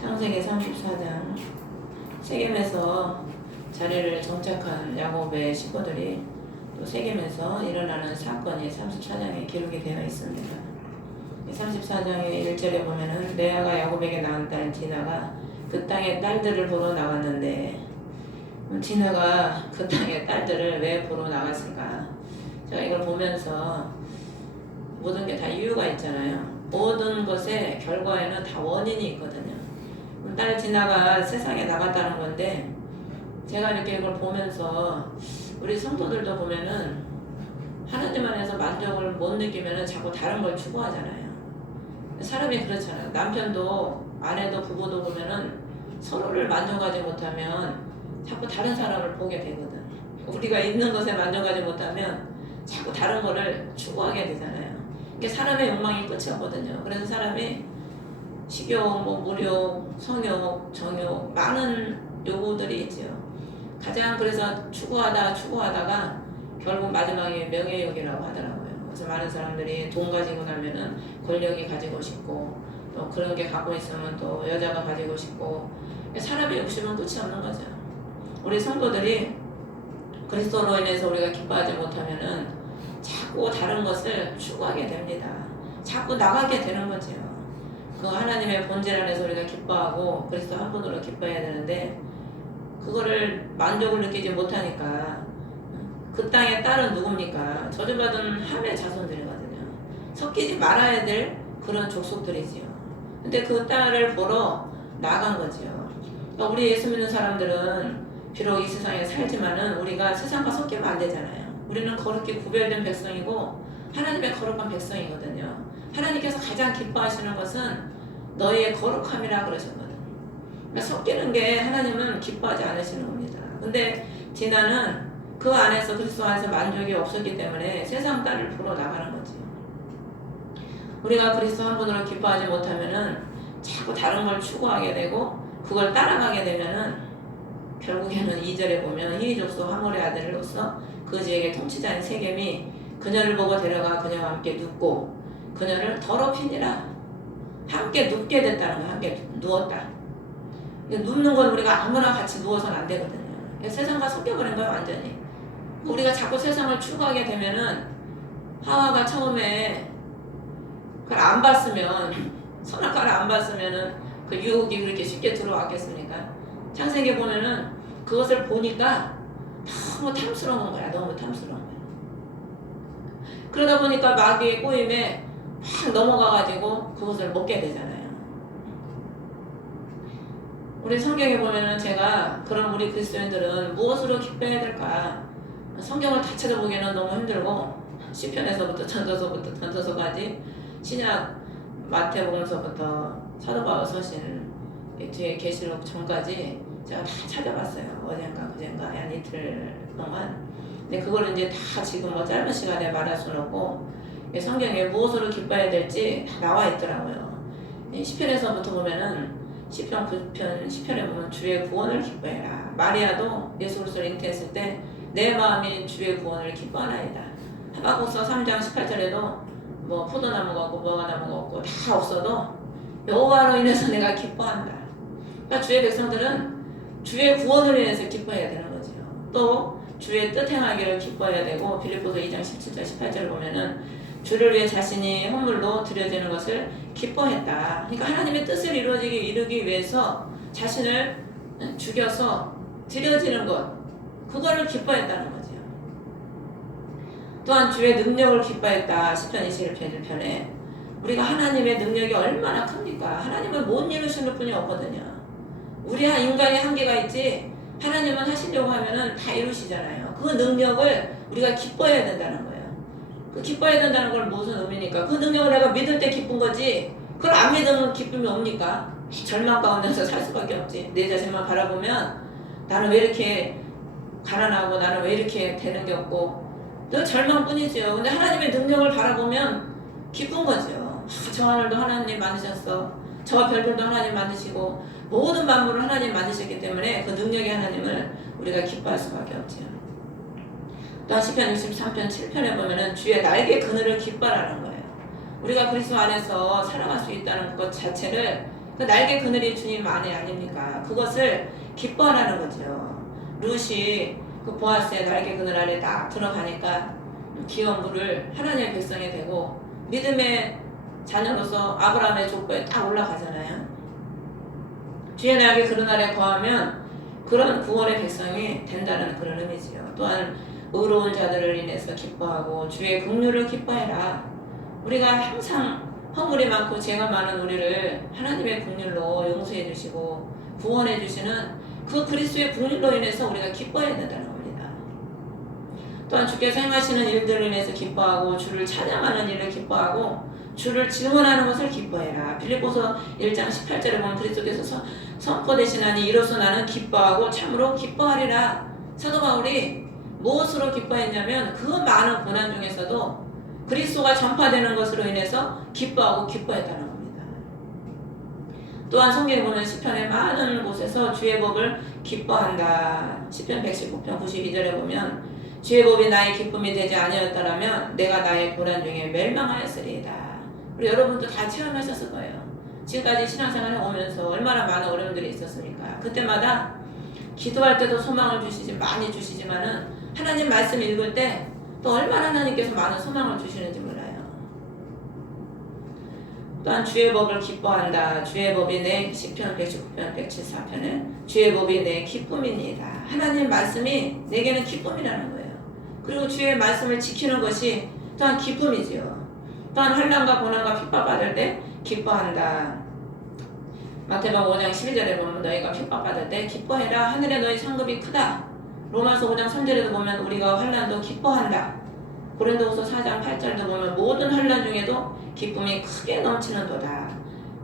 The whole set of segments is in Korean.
창세기 34장. 세겜에서 자리를 정착한 야곱의 식구들이 또 세겜에서 일어나는 사건이 34장에 기록이 되어 있습니다. 34장의 1절에 보면은 레아가 야곱에게 낳은 딸 디나가 그 땅의 딸들을 보러 나갔는데, 디나가 그 땅의 딸들을 왜 보러 나갔을까? 제가 이걸 보면서 모든 게 다 이유가 있잖아요. 모든 것의 결과에는 다 원인이 있거든요. 딸 디나가 세상에 나갔다는 건데, 제가 이렇게 이걸 보면서 우리 성도들도 보면은 하나님 안에서 만족을 못 느끼면은 자꾸 다른 걸 추구하잖아요. 사람이 그렇잖아요. 남편도 아내도 부부도 보면은 서로를 만족하지 못하면 자꾸 다른 사람을 보게 되거든. 우리가 있는 것에 만족하지 못하면 자꾸 다른 거를 추구하게 되잖아요. 이게 사람의 욕망이 끝이 없거든요. 그래서 사람이 식욕, 물욕, 성욕, 정욕, 많은 요구들이 있지요. 가장 그래서 추구하다가 결국 마지막에 명예욕이라고 하더라고요. 그래서 많은 사람들이 돈 가지고 나면은 권력이 가지고 싶고, 또 그런 게 갖고 있으면 또 여자가 가지고 싶고, 사람의 욕심은 끝이 없는 거죠. 우리 성도들이 그리스도로 인해서 우리가 기뻐하지 못하면은 자꾸 다른 것을 추구하게 됩니다. 자꾸 나가게 되는 거죠. 그 하나님의 본질 안에서 우리가 기뻐하고 그리스도 한 분으로 기뻐해야 되는데, 그거를 만족을 느끼지 못하니까 그 땅의 딸은 누굽니까? 저주받은 함의 자손들이거든요. 섞이지 말아야 될 그런 족속들이지요. 근데 그 딸을 보러 나간 거지요. 그러니까 우리 예수 믿는 사람들은 비록 이 세상에 살지만은 우리가 세상과 섞이면 안 되잖아요. 우리는 거룩히 구별된 백성이고 하나님의 거룩한 백성이거든요. 하나님께서 가장 기뻐하시는 것은 너희의 거룩함이라 그러셨거든요. 그러니까 섞이는 게 하나님은 기뻐하지 않으시는 겁니다. 근데 디나는 그 안에서 그리스도 안에서 만족이 없었기 때문에 세상 딸을 보러 나가는 거지. 우리가 그리스도 한 분으로 기뻐하지 못하면은 자꾸 다른 걸 추구하게 되고 그걸 따라가게 되면은 결국에는 2절에 보면 히브리족속 하몰의 아들로서 그 지역의 통치자인 세겜이 그녀를 보고 데려가 그녀와 함께 눕고 그녀를 더럽히니라. 함께 눕게 됐다는 거야. 함께 누웠다. 눕는 건 우리가 아무나 같이 누워서는 안 되거든요. 세상과 섞여버린 거예요, 완전히. 우리가 자꾸 세상을 추구하게 되면은 하와가 처음에 그걸 안 봤으면, 선악과를 안 봤으면은 그 유혹이 그렇게 쉽게 들어왔겠습니까? 창세기에 보면은 그것을 보니까 너무 탐스러운 거야. 너무 탐스러운 거야. 그러다 보니까 마귀의 꼬임에 막 넘어가가지고 그것을 먹게 되잖아요. 우리 성경에 보면은 제가 그럼 우리 그리스도인들은 무엇으로 기뻐해야 될까? 성경을 다 찾아보기에는 너무 힘들고 시편에서부터 전서서까지 신약 마태복음서부터 사도 바울 서신 뒤에 계시록 전까지 제가 다 찾아봤어요. 어젠가 그젠가 한 이틀 동안. 근데 그걸 이제 다 지금 짧은 시간에 말할 수는 없고 성경에 무엇으로 기뻐해야 될지 다 나와 있더라고요. 시편에서부터 보면은 시편 9편 10편에 보면 주의 구원을 기뻐해라. 마리아도 예수 그리스도를 잉태했을 때 내 마음이 주의 구원을 기뻐하나이다. 하박국서 3장 18절에도 포도나무가 없고 무화과나무가 없고 다 없어도 여호와로 인해서 내가 기뻐한다. 그러니까 주의 백성들은 주의 구원을 인해서 기뻐해야 되는 거죠. 또 주의 뜻 행하기를 기뻐해야 되고 빌립보서 2장 17절 18절을 보면은 주를 위해 자신이 헌물로 드려지는 것을 기뻐했다. 그러니까 하나님의 뜻을 이루기 위해서 자신을 죽여서 드려지는 것, 그거를 기뻐했다는 거죠. 또한 주의 능력을 기뻐했다. 시편 21편에 우리가 하나님의 능력이 얼마나 큽니까? 하나님은 못 이루시는 분이 없거든요. 우리 인간의 한계가 있지 하나님은 하시려고 하면은 다 이루시잖아요. 그 능력을 우리가 기뻐해야 된다는 거예요. 그 기뻐해야 된다는 건 무슨 의미입니까? 그 능력을 내가 믿을 때 기쁜 거지 그걸 안 믿으면 기쁨이 옵니까? 절망 가운데서 살 수밖에 없지. 내 자신만 바라보면 나는 왜 이렇게 가난하고 나는 왜 이렇게 되는 게 없고 늘 절망뿐이죠. 근데 하나님의 능력을 바라보면 기쁜 거죠. 저 하늘도 하나님 만드셨어. 저 별들도 하나님 만드시고 모든 만물을 하나님 만드셨기 때문에 그 능력의 하나님을 우리가 기뻐할 수밖에 없죠. 또한 시편 63편 7편에 보면은 주의 날개 그늘을 기뻐하라는 거예요. 우리가 그리스도 안에서 살아갈 수 있다는 것 자체를 그 날개 그늘이 주님 안에 아닙니까? 그것을 기뻐하라는 거죠. 룻이 그 보아스의 날개 그늘 안에 딱 들어가니까 기업 물을 하나님의 백성이 되고 믿음의 자녀로서 아브라함의 족보에 딱 올라가잖아요. 주의 날개 그늘 아래 거하면 그런 구원의 백성이 된다는 그런 의미지요. 또한 의로운 자들을 인해서 기뻐하고 주의 긍휼을 기뻐해라. 우리가 항상 허물이 많고 죄가 많은 우리를 하나님의 긍휼로 용서해 주시고 구원해 주시는 그 그리스도의 긍휼로 인해서 우리가 기뻐해야 된다는 겁니다. 또한 주께서 행하시는 일들로 인해서 기뻐하고 주를 찬양하는 일을 기뻐하고 주를 증언하는 것을 기뻐해라. 빌립보서 1장 18절에 보면 그리스도께서 선포되시나니 이로써 나는 기뻐하고 참으로 기뻐하리라. 사도 바울이 무엇으로 기뻐했냐면 그 많은 고난 중에서도 그리스도가 전파되는 것으로 인해서 기뻐하고 기뻐했다는 겁니다. 또한 성경에 보면 시편의 많은 곳에서 주의 법을 기뻐한다. 시편 119편 92절에 보면 주의 법이 나의 기쁨이 되지 아니었더라면 내가 나의 고난 중에 멸망하였으리이다. 우리 여러분도 다 체험하셨을 거예요. 지금까지 신앙생활에 오면서 얼마나 많은 어려움들이 있었습니까? 그때마다 기도할 때도 소망을 많이 주시지만은 하나님 말씀 읽을 때 또 얼마나 하나님께서 많은 소망을 주시는지 몰라요. 또한 주의 법을 기뻐한다. 주의 법이 내 시편 119편 174편에 주의 법이 내 기쁨입니다. 하나님 말씀이 내게는 기쁨이라는 거예요. 그리고 주의 말씀을 지키는 것이 또한 기쁨이지요. 또한 환난과 고난과 핍박받을 때 기뻐한다. 마태복음 5장 12절에 보면 너희가 핍박받을 때 기뻐해라. 하늘에 너희 상급이 크다. 로마서 5장 3절에도 보면 우리가 환난도 기뻐한다. 고린도후서 4장 8절도 보면 모든 환난 중에도 기쁨이 크게 넘치는도다.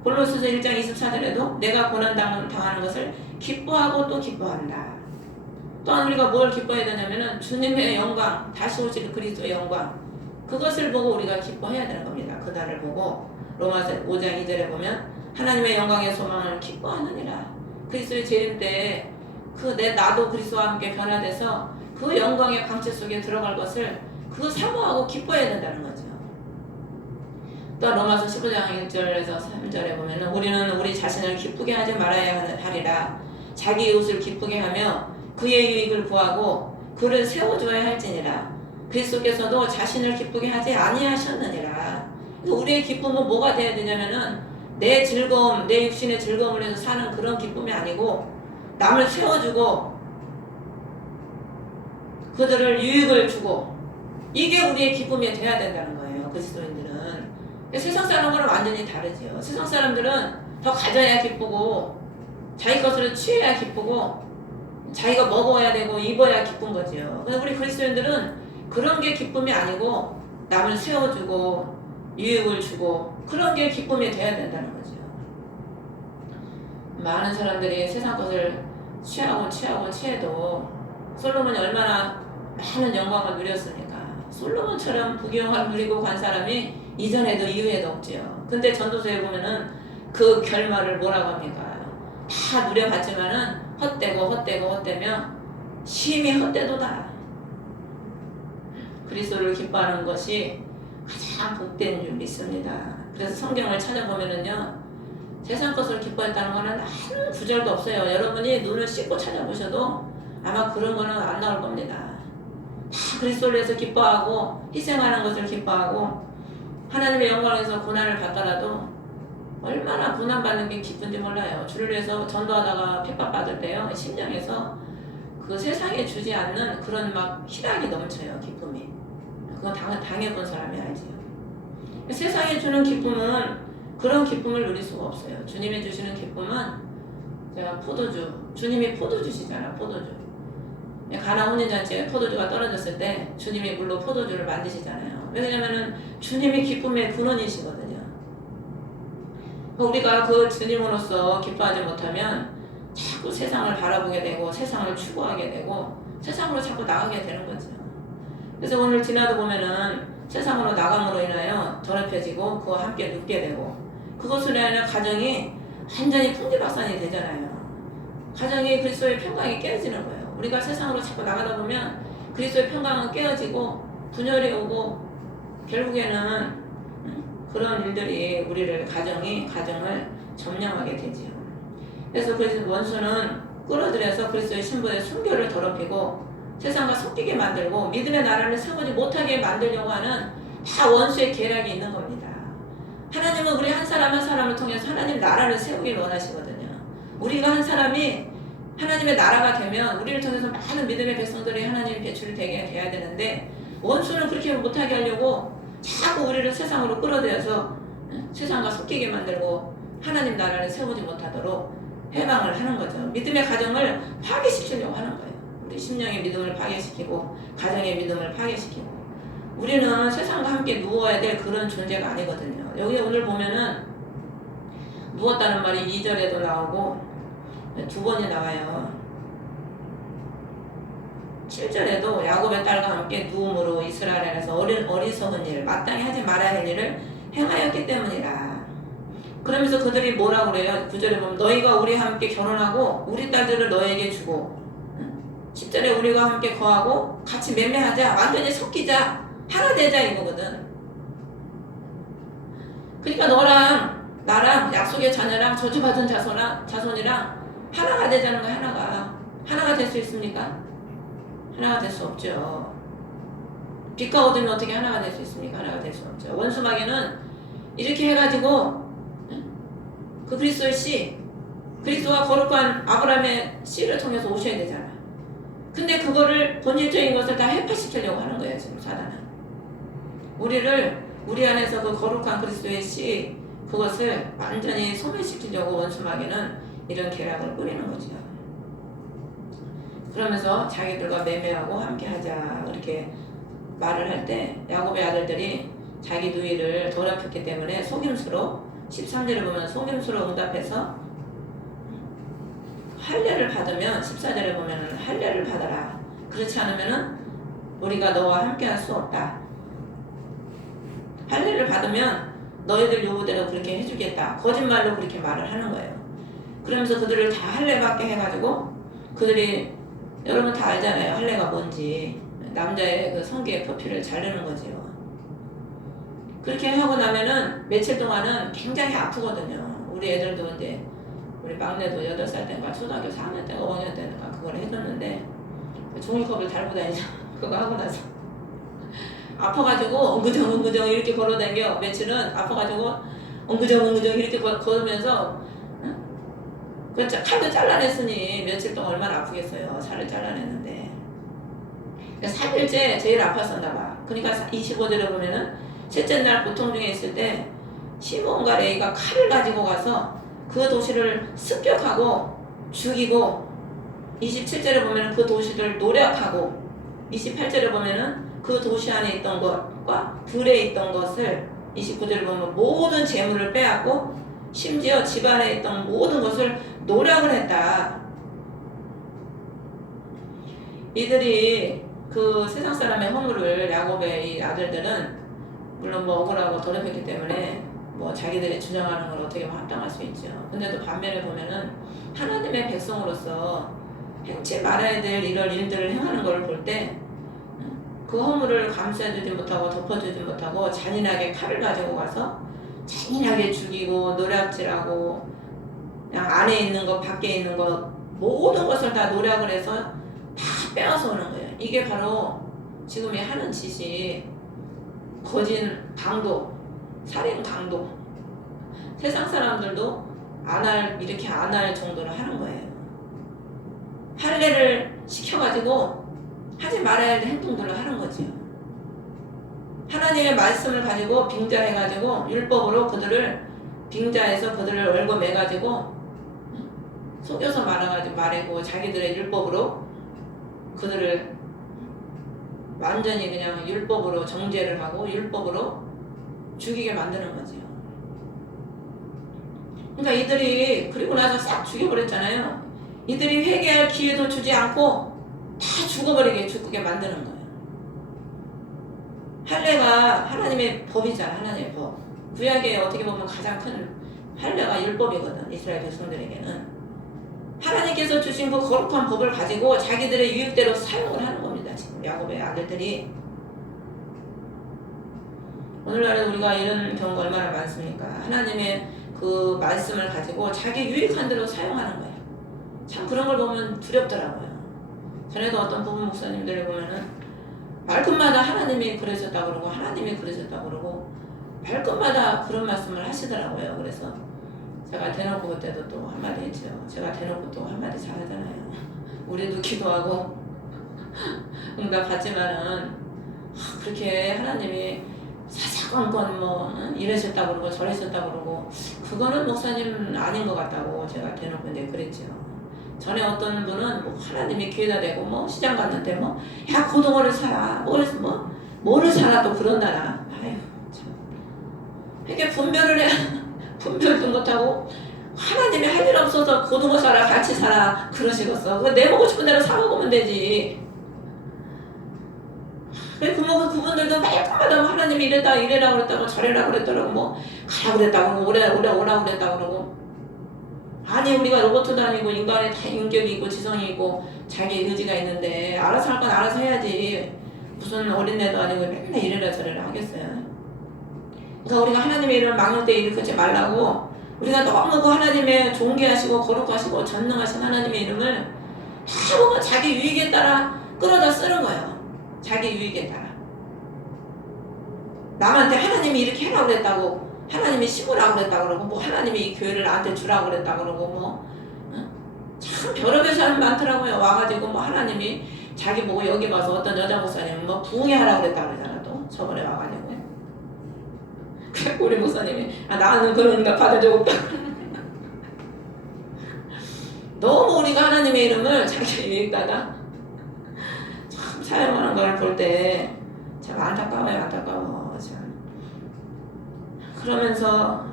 골로새서 1장 24절에도 내가 고난 당하는 것을 기뻐하고 또 기뻐한다. 또한 우리가 뭘 기뻐해야 되냐면은 주님의 영광, 다시 오실 그리스도의 영광, 그것을 보고 우리가 기뻐해야 되는 겁니다. 그날을 보고 로마서 5장 2절에 보면 하나님의 영광의 소망을 기뻐하느니라. 그리스도의 재림 때 나도 그리스도와 함께 변화돼서 그 영광의 광채 속에 들어갈 것을 그거 사모하고 기뻐해야 된다는 거죠. 또 로마서 15장 1절에서 3절에 보면 우리는 우리 자신을 기쁘게 하지 말아야 하리라. 자기 이웃을 기쁘게 하며 그의 유익을 구하고 그를 세워줘야 할지니라. 그리스도께서도 자신을 기쁘게 하지 아니하셨느니라. 우리의 기쁨은 뭐가 돼야 되냐면은 내 즐거움, 내 육신의 즐거움을 해서 사는 그런 기쁨이 아니고 남을 세워주고 그들을 유익을 주고 이게 우리의 기쁨이 돼야 된다는 거예요. 그리스도인들은. 세상 사람과는 완전히 다르지요. 세상 사람들은 더 가져야 기쁘고 자기 것으로 취해야 기쁘고 자기가 먹어야 되고 입어야 기쁜 거지요. 근데 우리 그리스도인들은 그런 게 기쁨이 아니고 남을 세워주고 유익을 주고 그런 게 기쁨이 돼야 된다는 거죠. 많은 사람들이 세상 것을 취해도 솔로몬이 얼마나 많은 영광을 누렸습니까? 솔로몬처럼 부귀영화를 누리고 간 사람이 이전에도 이후에도 없지요. 근데 전도서에 보면은 그 결말을 뭐라고 합니까? 다 누려봤지만은 헛되며 심히 헛되도다. 그리스도를 기뻐하는 것이 가장 복된 줄 믿습니다. 그래서 성경을 찾아보면은요, 세상 것을 기뻐했다는 거는 한 구절도 없어요. 여러분이 눈을 씻고 찾아보셔도 아마 그런 거는 안 나올 겁니다. 다 그리스도를 위해서 기뻐하고 희생하는 것을 기뻐하고 하나님의 영광에서 고난을 받더라도 얼마나 고난받는 게 기쁜지 몰라요. 주를 위해서 전도하다가 핍박받을 때요, 심령에서 그 세상에 주지 않는 그런 막 희락이 넘쳐요. 기쁨이. 그거 당해본 사람이 알지요. 세상에 주는 기쁨은 그런 기쁨을 누릴 수가 없어요. 주님이 주시는 기쁨은 제가 포도주, 주님이 포도주시잖아. 포도주. 가나 혼인잔치에 포도주가 떨어졌을 때 주님이 물로 포도주를 만드시잖아요. 왜냐면은 주님이 기쁨의 근원이시거든요. 우리가 그 주님으로서 기뻐하지 못하면 자꾸 세상을 바라보게 되고 세상을 추구하게 되고 세상으로 자꾸 나가게 되는 거죠. 그래서 오늘 지나도 보면은 세상으로 나감으로 인하여 더럽혀지고 그와 함께 눕게 되고 그것으로 인하여 가정이 완전히 풍기박산이 되잖아요. 가정이 그리스도의 평강이 깨어지는 거예요. 우리가 세상으로 자꾸 나가다 보면 그리스도의 평강은 깨어지고 분열이 오고 결국에는 그런 일들이 우리를 가정을 점령하게 되지요. 그래서 그 원수는 끌어들여서 그리스도의 신부의 순교를 더럽히고 세상과 섞이게 만들고 믿음의 나라를 세우지 못하게 만들려고 하는 다 원수의 계략이 있는 겁니다. 하나님은 우리 한 사람 한 사람을 통해서 하나님 나라를 세우길 원하시거든요. 우리가 한 사람이 하나님의 나라가 되면 우리를 통해서 많은 믿음의 백성들이 하나님 배출이 되게 돼야 되는데 원수는 그렇게 못하게 하려고 자꾸 우리를 세상으로 끌어들여서 세상과 섞이게 만들고 하나님 나라를 세우지 못하도록 해방을 하는 거죠. 믿음의 가정을 파괴시키려고 하는 거예요. 우리 심령의 믿음을 파괴시키고 가정의 믿음을 파괴시키고 우리는 세상과 함께 누워야 될 그런 존재가 아니거든요. 여기 오늘 보면은 누웠다는 말이 2절에도 나오고 두 번이 나와요. 7절에도 야곱의 딸과 함께 누움으로 이스라엘에서 어리석은 일, 마땅히 하지 말아야 할 일을 행하였기 때문이라. 그러면서 그들이 뭐라고 그래요? 9절에 보면 너희가 우리와 함께 결혼하고 우리 딸들을 너에게 주고 10절에 우리가 함께 거하고 같이 맹매하자, 완전히 섞이자, 하나 되자 이거거든. 그러니까 너랑 나랑 약속의 자녀랑 저주받은 자손이랑 하나가 되자는 거야. 하나가 될 수 있습니까? 하나가 될 수 없죠. 빛과 어둠이 어떻게 하나가 될 수 있습니까? 하나가 될 수 없죠. 원수 마귀는 이렇게 해가지고 그 그리스도의 씨, 그리스도가 거룩한 아브라함의 씨를 통해서 오셔야 되잖아. 근데 그거를 본질적인 것을 다 해파시키려고 하는 거예요. 지금 사단은 우리 안에서 그 거룩한 그리스도의 씨 그것을 완전히 소멸시키려고 원수 마귀는 이런 계략을 꾸리는 거죠. 그러면서 자기들과 매매하고 함께하자 이렇게 말을 할 때 야곱의 아들들이 자기 누이를 더럽혔기 때문에 속임수로 13절에 보면 속임수로 응답해서 할례를 받으면 14절에 보면 할례를 받아라. 그렇지 않으면 우리가 너와 함께할 수 없다. 할례를 받으면 너희들 요구대로 그렇게 해주겠다. 거짓말로 그렇게 말을 하는 거예요. 그러면서 그들을 다 할례 받게 해가지고 그들이 여러분 다 알잖아요. 할례가 뭔지. 남자의 그 성기의 표피를 자르는 거지요. 그렇게 하고 나면은 며칠 동안은 굉장히 아프거든요. 우리 애들도 이제 우리 막내도 8살 때인가 초등학교 4학년 때인가 5학년 때인가 그걸 해줬는데 종이컵을 달고 다니죠. 그거 하고 나서 아파가지고 엉그정 이렇게 걸어다녀. 며칠은 아파가지고 엉그정 이렇게 걸으면서 그 칼도 잘라냈으니 며칠 동안 얼마나 아프겠어요. 살을 잘라냈는데 3일째 제일 아팠었나 봐. 그러니까 25절에 보면은 셋째 날 고통 중에 있을 때 시몬과 레이가 칼을 가지고 가서 그 도시를 습격하고 죽이고 27절에 보면은 그 도시를 노략하고 28절에 보면은 그 도시 안에 있던 것과 들에 있던 것을 29절에 보면 모든 재물을 빼앗고 심지어 집 안에 있던 모든 것을 노략을 했다. 이들이 그 세상 사람의 허물을 야곱의 이 아들들은 물론 뭐 억울하고 더럽혔기 때문에 뭐 자기들이 주장하는 걸 어떻게 합당할 수 있죠. 근데 또 반면에 보면은 하나님의 백성으로서 행치 말아야 될 이런 일들을 행하는 걸 볼 때 그 허물을 감싸주지 못하고 덮어주지 못하고 잔인하게 칼을 가지고 가서 잔인하게 죽이고 노략질하고 그냥 안에 있는 것 밖에 있는 것 모든 것을 다 노략을 해서 다 빼앗아 오는 거예요. 이게 바로 지금이 하는 짓이 거진 강도, 살인 강도. 세상 사람들도 이렇게 안 할 정도로 하는 거예요. 할례를 시켜가지고 하지 말아야 할 행동들을 하는 거지요. 하나님의 말씀을 가지고 빙자해가지고 율법으로 그들을 빙자해서 그들을 얽어매가지고 속여서 말하고 자기들의 율법으로 그들을 완전히 그냥 율법으로 정죄를 하고 율법으로 죽이게 만드는 거지요. 그러니까 이들이 그리고 나서 싹 죽여버렸잖아요. 이들이 회개할 기회도 주지 않고 다 죽게 만드는 거예요. 할례가 하나님의 법이잖아. 하나님의 법. 구약에 어떻게 보면 가장 큰 할례가 율법이거든. 이스라엘 백성들에게는. 하나님께서 주신 그 거룩한 법을 가지고 자기들의 유익대로 사용을 하는 겁니다. 지금 야곱의 아들들이. 오늘날에 우리가 이런 경우가 얼마나 많습니까? 하나님의 그 말씀을 가지고 자기 유익한 대로 사용하는 거예요. 참 그런 걸 보면 두렵더라고요. 전에도 어떤 부분 목사님들을 보면은 말끝마다 하나님이 그러셨다 그러고 하나님이 그러셨다 그러고 말끝마다 그런 말씀을 하시더라고요. 그래서 제가 대놓고 그때도 또 한마디 했죠. 제가 대놓고 또 한마디 잘하잖아요. 우리도 기도하고 응답받지만은 그렇게 하나님이 사사건건 뭐 이러셨다 그러고 저러셨다 그러고 그거는 목사님 아닌 것 같다고 제가 대놓고 이제 그랬죠. 전에 어떤 분은 뭐 하나님이 기회다 대고 뭐 시장 갔는데 뭐 야 고등어를 사라 뭐를 사라 또 그런다나. 아유 참 이렇게 분별을 해 분별도 못하고 하나님이 할 일 없어서 고등어 사라 같이 사라 그러시겠어. 그거 내 먹고 싶은 대로 사 먹으면 되지. 그래 그분들도 말끝마다 뭐 하나님이 이래라 그랬다고 저래라 그랬더라고 뭐 가라 그랬다고 오라 그랬다고 그러고 아니 우리가 로봇도 아니고 인간에 다 인격이 있고 지성이 있고 자기 의지가 있는데 알아서 할 건 알아서 해야지 무슨 어린애도 아니고 맨날 이래라 저래라 하겠어요. 그러니까 우리가 하나님의 이름을 막을 때 일으키지 말라고 우리가 너무 그 하나님의 존귀하시고 거룩하시고 전능하신 하나님의 이름을 다 보면 자기 유익에 따라 끌어다 쓰는 거예요. 자기 유익에 따라. 남한테 하나님이 이렇게 하라고 그랬다고 하나님이 심으라고 그랬다고 그러고 뭐 하나님이 이 교회를 나한테 주라고 그랬다고 그러고 뭐 참 별의별 사람 많더라고요. 와가지고 뭐 하나님이 자기 보고 여기 와서 어떤 여자 목사님 뭐 부흥회 하라고 그랬다고 그러잖아. 또 저번에 와가지고 그래 우리 목사님이 나는 그런 응답 받은 적 없다. 너무 우리가 하나님의 이름을 자기 유익다가 참 사용하는 걸 볼 때 참 안타까워요. 참. 그러면서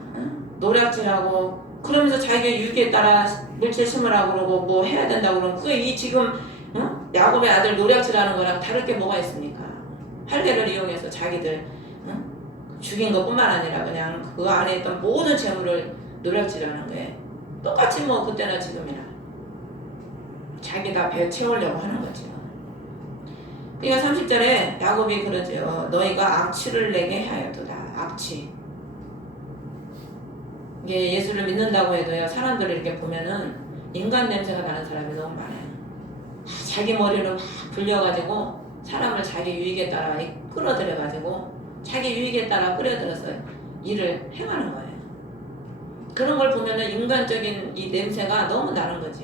노략질하고 그러면서 자기의 유익에 따라 물질 심으라고 그러고 뭐 해야 된다고 그러고 그게 이 지금 야곱의 아들 노략질하는 거랑 다를 게 뭐가 있습니까? 할례를 이용해서 자기들 죽인 것뿐만 아니라 그냥 그 안에 있던 모든 재물을 노략질하는 거예요. 똑같이 뭐 그때나 지금이나 자기 다 배 채우려고 하는 거죠. 그러니까 30절에 야곱이 그러죠. 너희가 악취를 내게 하였도다. 악취. 이게 예수를 믿는다고 해도요. 사람들을 이렇게 보면은 인간 냄새가 나는 사람이 너무 많아요. 자기 머리를 막 불려가지고 사람을 자기 유익에 따라 끌어들여가지고 자기 유익에 따라 끌어들여서 일을 행하는 거예요. 그런 걸 보면은 인간적인 이 냄새가 너무 나는 거죠.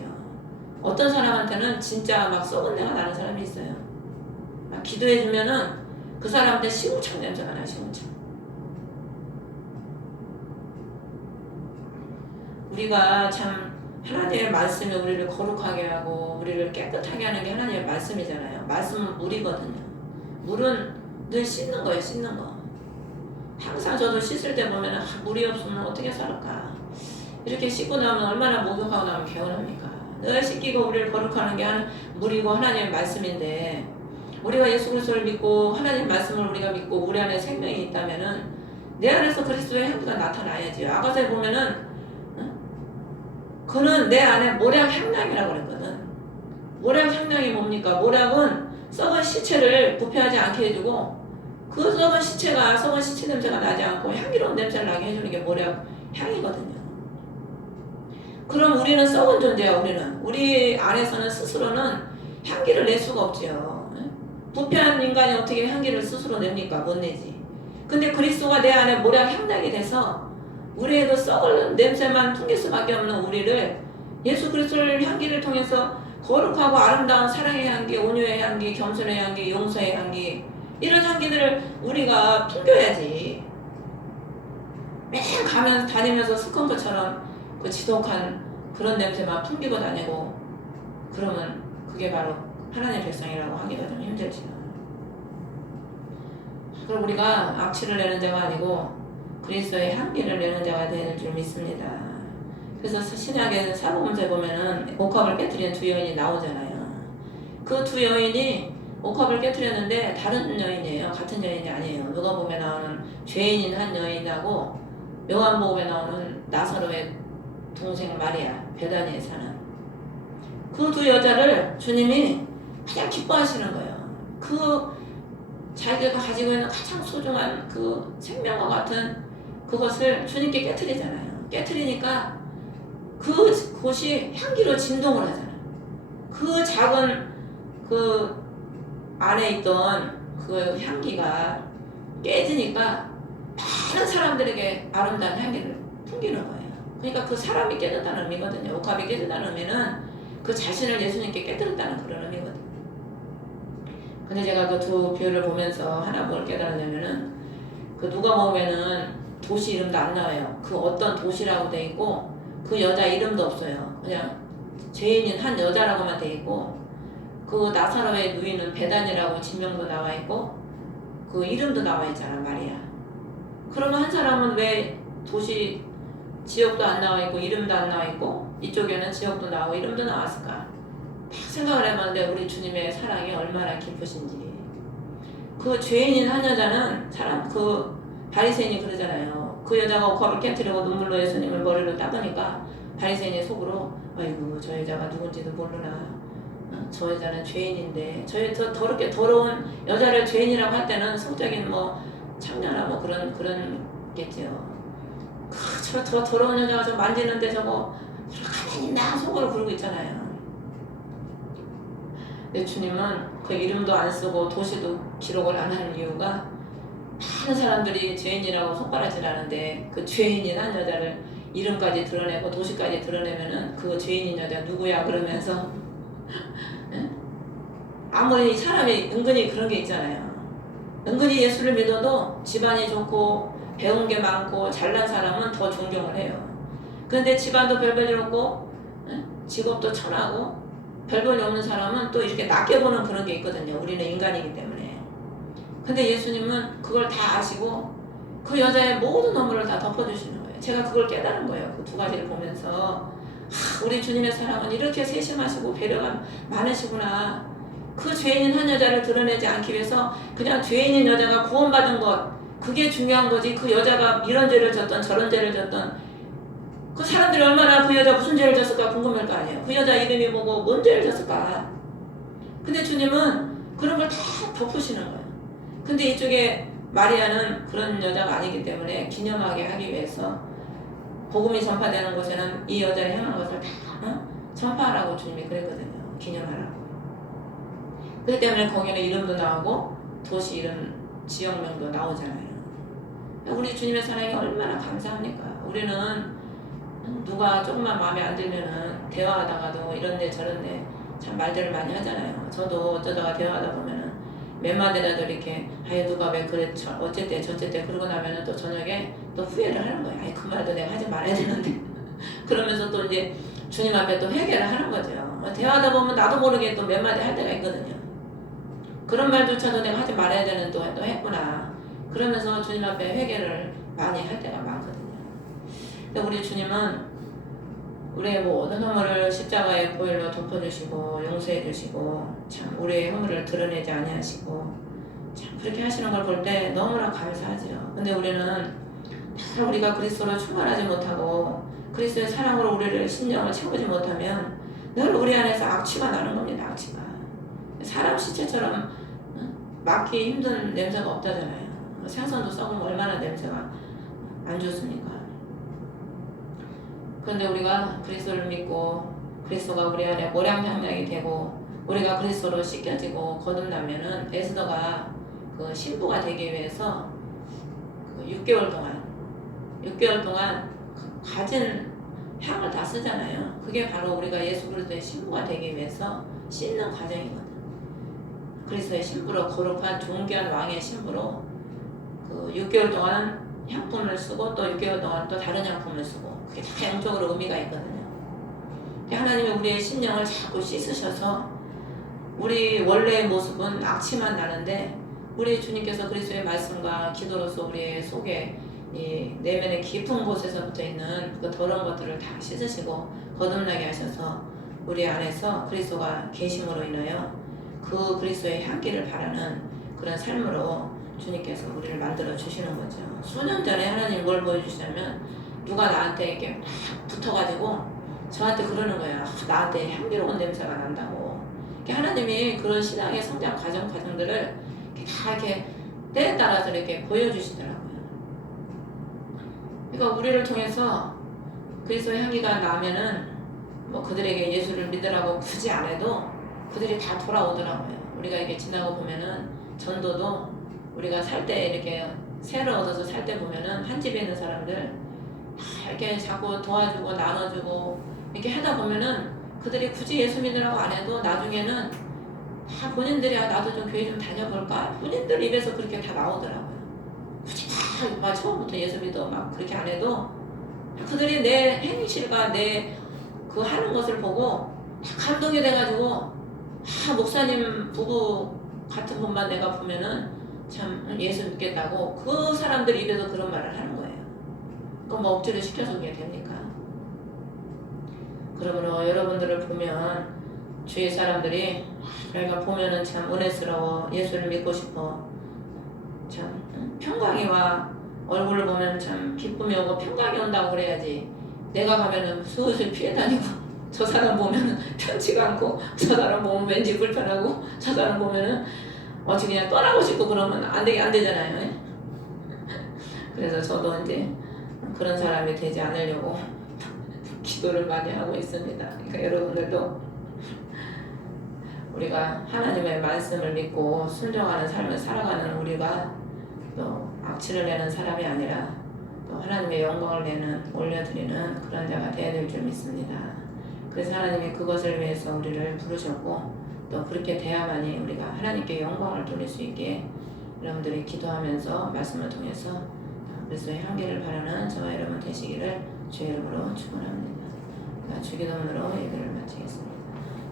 어떤 사람한테는 진짜 막 썩은 내가 나는 사람이 있어요. 막 기도해주면은 그 사람한테 시궁창 냄새가 나요. 시궁창. 우리가 참 하나님의 말씀이 우리를 거룩하게 하고 우리를 깨끗하게 하는 게 하나님의 말씀이잖아요. 말씀은 물이거든요. 물은 늘 씻는 거예요. 씻는 거. 항상 저도 씻을 때 보면 물이 없으면 어떻게 살을까. 이렇게 씻고 나면 얼마나 목욕하고 나면 개운합니까. 늘 씻기고 우리를 거룩하는 게 물이고 하나님의 말씀인데 우리가 예수 그리스도를 믿고 하나님 말씀을 우리가 믿고 우리 안에 생명이 있다면은 내 안에서 그리스도의 향기가 나타나야지. 아가서에 보면은 그는 내 안에 모략 향락이라고 그랬거든. 모략 향락이 뭡니까? 모략은 썩은 시체를 부패하지 않게 해주고 그 썩은 시체가 썩은 시체 냄새가 나지 않고 향기로운 냄새를 나게 해주는 게 모략 향이거든요. 그럼 우리는 썩은 존재야. 우리 안에서는 스스로는 향기를 낼 수가 없지요. 부패한 인간이 어떻게 향기를 스스로 냅니까? 못 내지. 근데 그리스도가 내 안에 모략 향락이 돼서 우리의 그 썩은 냄새만 풍길 수밖에 없는 우리를 예수 그리스도의 향기를 통해서 거룩하고 아름다운 사랑의 향기, 온유의 향기, 겸손의 향기, 용서의 향기 이런 향기들을 우리가 풍겨야지. 매일 다니면서 스컹크처럼 그 지독한 그런 냄새만 풍기고 다니고 그러면 그게 바로 하나님의 백성이라고 하기가 좀 힘들지요. 그럼 우리가 악취를 내는 자가 아니고 그리스도의 향기를 내는 자가 될 줄 믿습니다. 그래서 신약의 사복음서에 보면은 옥합을 깨뜨리는 두 여인이 나오잖아요. 그 두 여인이 옥합을 깨뜨렸는데 다른 여인이에요. 같은 여인이 아니에요. 누가복음에 나오는 죄인인 한 여인하고 요한복음에 나오는 나사로의 동생 마리아, 베다니에 사는 그 두 여자를 주님이 가장 기뻐하시는 거예요. 그 자기가 가지고 있는 가장 소중한 그 생명과 같은 그것을 주님께 깨뜨리잖아요. 깨트리니까 그 곳이 향기로 진동을 하잖아. 그 작은 그 안에 있던 그 향기가 깨지니까 많은 사람들에게 아름다운 향기를 풍기는 거예요. 그러니까 그 사람이 깨졌다는 의미거든요. 옥합이 깨졌다는 의미는 그 자신을 예수님께 깨뜨렸다는 그런 의미거든요. 근데 제가 그 두 비유를 보면서 하나 뭘 깨달았냐면은 그 누가복음에는 도시 이름도 안 나와요. 그 어떤 도시라고 돼 있고 그 여자 이름도 없어요. 그냥 죄인인 한 여자라고만 돼 있고 그 나사로의 누이는 베단이라고 지명도 나와 있고 그 이름도 나와 있잖아, 마리아. 그러면 한 사람은 왜 도시 지역도 안 나와 있고 이름도 안 나와 있고 이쪽에는 지역도 나오고 이름도 나왔을까? 딱 생각을 해봤는데 우리 주님의 사랑이 얼마나 깊으신지. 그 죄인인 한 여자는 사람 그 바리새인이 그러잖아요. 그 여자가 옥합을 깨트리고 눈물로 예수님을 머리로 닦으니까 바리새인이 속으로 아이고 저 여자가 누군지도 모르나. 저 여자는 죄인인데 저 더럽게 더러운 여자를 죄인이라고 할 때는 성적인 뭐 창녀나 뭐 그런 겠지요. 저 더러운 여자가 저 만지는데 저거 가만히 있나 속으로 그러고 있잖아요. 근데 주님은 그 이름도 안 쓰고 도시도 기록을 안 하는 이유가 많은 사람들이 죄인이라고 손가락질하는데 그 죄인인 한 여자를 이름까지 드러내고 도시까지 드러내면은 그 죄인인 여자 누구야 그러면서 아무리 사람이 은근히 그런 게 있잖아요. 은근히 예수를 믿어도 집안이 좋고 배운 게 많고 잘난 사람은 더 존경을 해요. 그런데 집안도 별볼일 없고 직업도 천하고 별볼일 없는 사람은 또 이렇게 낮게 보는 그런 게 있거든요. 우리는 인간이기 때문에. 근데 예수님은 그걸 다 아시고 그 여자의 모든 허물을 다 덮어주시는 거예요. 제가 그걸 깨달은 거예요. 그 두 가지를 보면서 우리 주님의 사랑은 이렇게 세심하시고 배려가 많으시구나. 그 죄인인 한 여자를 드러내지 않기 위해서 그냥 죄인인 여자가 구원받은 것 그게 중요한 거지. 그 여자가 이런 죄를 졌던 저런 죄를 졌던 그 사람들이 얼마나 그 여자 무슨 죄를 졌을까 궁금할 거 아니에요. 그 여자 이름이 뭐고 뭔 죄를 졌을까. 근데 주님은 그런 걸 다 덮으시는 거예요. 근데 이쪽에 마리아는 그런 여자가 아니기 때문에 기념하게 하기 위해서 복음이 전파되는 곳에는 이 여자를 향한 것을 다 전파하라고 주님이 그랬거든요. 기념하라고. 그렇기 때문에 거기는 이름도 나오고 도시 이름, 지역명도 나오잖아요. 우리 주님의 사랑이 얼마나 감사합니까? 우리는 누가 조금만 마음에 안 들면은 대화하다가도 이런데 저런데 참 말들을 많이 하잖아요. 저도 어쩌다가 대화하다 보면은 몇 마디라도 이렇게 아유 누가 왜 그래 어쨌대 저쨌대 그러고 나면은 또 저녁에 또 후회를 하는 거예요. 아이 그 말도 내가 하지 말아야 되는데 그러면서 또 이제 주님 앞에 또 회개를 하는 거죠. 대화하다 보면 나도 모르게 또 몇 마디 할 때가 있거든요. 그런 말조차도 내가 하지 말아야 되는 또 했구나. 그러면서 주님 앞에 회개를 많이 할 때가 많거든요. 근데 우리 주님은 우리의 모든 허물을 십자가의 보혈로 덮어주시고 용서해주시고 참 우리의 허물을 드러내지 아니하시고 참 그렇게 하시는 걸 볼 때 너무나 감사하죠. 근데 우리는 우리가 그리스도로 충만하지 못하고 그리스도의 사랑으로 우리를 심령을 채우지 못하면 늘 우리 안에서 악취가 나는 겁니다. 악취가. 사람 시체처럼 맡기 힘든 냄새가 없다잖아요. 생선도 썩으면 얼마나 냄새가 안 좋습니까? 그런데 우리가 그리스도를 믿고 그리스도가 우리 안에 모량향락이 되고 우리가 그리스도로 씻겨지고 거듭나면은 에스더가 그 신부가 되기 위해서 그 6개월 동안 가진 향을 다 쓰잖아요. 그게 바로 우리가 예수 그리스도의 신부가 되기 위해서 씻는 과정이거든. 그리스도의 신부로 거룩한 존귀한 왕의 신부로 그 6개월 동안 향품을 쓰고 또 6개월 동안 또 다른 향품을 쓰고 그게 다 영적으로 의미가 있거든요. 하나님이 우리의 심령을 자꾸 씻으셔서 우리 원래의 모습은 악취만 나는데 우리 주님께서 그리스도의 말씀과 기도로서 우리의 속에 이 내면의 깊은 곳에서부터 있는 그 더러운 것들을 다 씻으시고 거듭나게 하셔서 우리 안에서 그리스도가 계심으로 인하여 그 그리스도의 향기를 바라는 그런 삶으로 주님께서 우리를 만들어 주시는 거죠. 수년 전에 하나님이 뭘 보여주시냐면 누가 나한테 이렇게 막 붙어가지고 저한테 그러는 거예요. 나한테 향기로운 냄새가 난다고. 하나님이 그런 신앙의 성장 과정들을 다 이렇게 때에 따라서 이렇게 보여주시더라고요. 그러니까 우리를 통해서 그리스도의 향기가 나면은 뭐 그들에게 예수를 믿으라고 굳이 안 해도 그들이 다 돌아오더라고요. 우리가 이게 지나고 보면은 전도도 우리가 살 때 이렇게 새를 얻어서 살 때 보면은 한 집에 있는 사람들 다 이렇게 자꾸 도와주고 나눠주고 이렇게 하다 보면은 그들이 굳이 예수 믿으라고 안 해도 나중에는 다 본인들이 나도 좀 교회 좀 다녀볼까? 본인들 입에서 그렇게 다 나오더라고요. 굳이 막 처음부터 예수 믿어 막 그렇게 안 해도 그들이 내 행실과 내 그 하는 것을 보고 다 감동이 돼가지고 목사님 부부 같은 분만 내가 보면은 참 예수 믿겠다고 그 사람들 입에서 그런 말을 하는 거예요. 그럼 뭐 억지로 시켜서 그게 됩니까? 그러므로 여러분들을 보면 주위 사람들이 내가 보면은 참 은혜스러워 예수를 믿고 싶어 참 평강이 와 얼굴을 보면 참 기쁨이 오고 평강이 온다고 그래야지 내가 가면은 슬슬 피해 다니고 저 사람 보면은 편치가 않고 저 사람 보면 왠지 불편하고 저 사람 보면은 어찌 그냥 떠나고 싶고 그러면 안 되잖아요. 예? 그래서 저도 이제 그런 사람이 되지 않으려고 기도를 많이 하고 있습니다. 그러니까 여러분들도 우리가 하나님의 말씀을 믿고 순종하는 삶을 살아가는 우리가 또 악취를 내는 사람이 아니라 또 하나님의 영광을 올려드리는 그런 자가 되어야 될 줄 믿습니다. 그래서 하나님이 그것을 위해서 우리를 부르셨고 또 그렇게 돼야만이 우리가 하나님께 영광을 돌릴 수 있게 여러분들이 기도하면서 말씀을 통해서 그리스도의 향기를 바라는 저와 여러분 되시기를 주의 이름으로 축원합니다. 주기도문으로 예배를 마치겠습니다.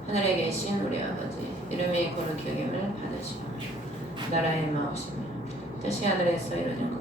하늘에 계신 우리 아버지 이름이 거룩히 여김을 받으시오. 나라의 마옵시며 뜻이 하늘에서 이루어진 것